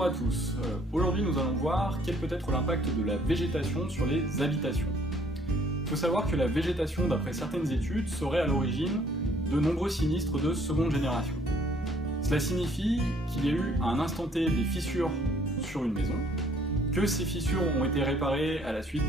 Bonjour à tous, aujourd'hui nous allons voir quel peut être l'impact de la végétation sur les habitations. Il faut savoir que la végétation, d'après certaines études, serait à l'origine de nombreux sinistres de seconde génération. Cela signifie qu'il y a eu à un instant T des fissures sur une maison, que ces fissures ont été réparées à la suite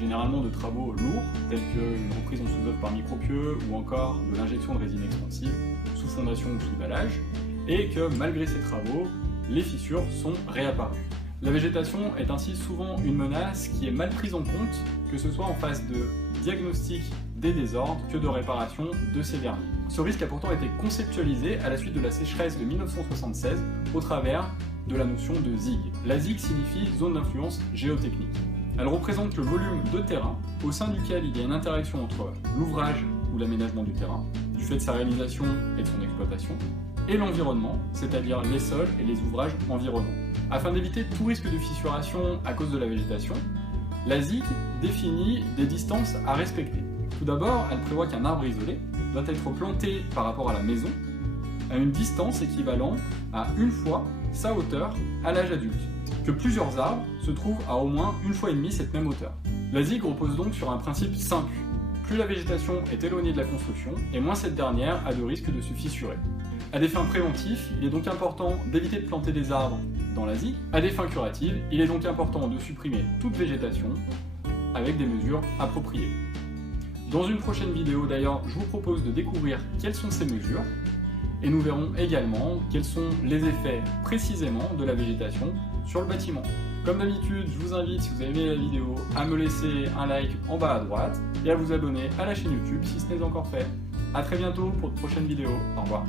généralement de travaux lourds, tels qu'une reprise en sous-œuvre par micropieux ou encore de l'injection de résine expansive sous fondation ou sous dallage, et que malgré ces travaux, les fissures sont réapparues. La végétation est ainsi souvent une menace qui est mal prise en compte, que ce soit en phase de diagnostic des désordres que de réparation de ces derniers. Ce risque a pourtant été conceptualisé à la suite de la sécheresse de 1976 au travers de la notion de ZIG. La ZIG signifie zone d'influence géotechnique. Elle représente le volume de terrain au sein duquel il y a une interaction entre l'ouvrage ou l'aménagement du terrain, du fait de sa réalisation et de son exploitation, et l'environnement, c'est-à-dire les sols et les ouvrages environnants. Afin d'éviter tout risque de fissuration à cause de la végétation, la ZIG définit des distances à respecter. Tout d'abord, elle prévoit qu'un arbre isolé doit être planté par rapport à la maison à une distance équivalente à une fois sa hauteur à l'âge adulte, que plusieurs arbres se trouvent à au moins une fois et demie cette même hauteur. La ZIG repose donc sur un principe simple. Plus la végétation est éloignée de la construction, et moins cette dernière a de risque de se fissurer. À des fins préventives, il est donc important d'éviter de planter des arbres dans la ZIG. À des fins curatives, il est donc important de supprimer toute végétation avec des mesures appropriées. Dans une prochaine vidéo d'ailleurs, je vous propose de découvrir quelles sont ces mesures, et nous verrons également quels sont les effets précisément de la végétation sur le bâtiment. Comme d'habitude, je vous invite, si vous avez aimé la vidéo, à me laisser un like en bas à droite et à vous abonner à la chaîne YouTube si ce n'est encore fait. A très bientôt pour de prochaines vidéos. Au revoir.